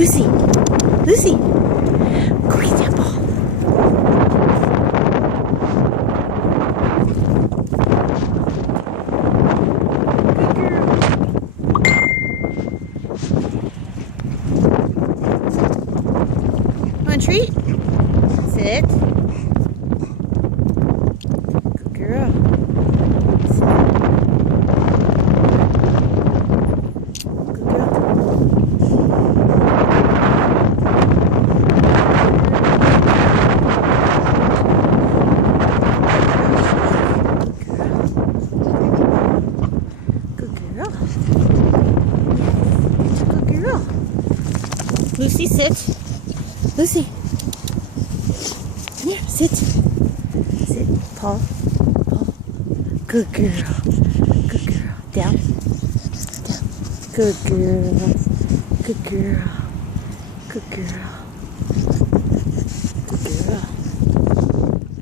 Lucy, Lucy, go get that ball. Want a treat? Sit. Good girl. Sit. Good girl. Good girl. Good girl. Lucy, sit. Lucy. Come here, sit. Sit. Paul. Paul. Good girl. Good girl. Down. Down. Good girl. Good girl. Good girl.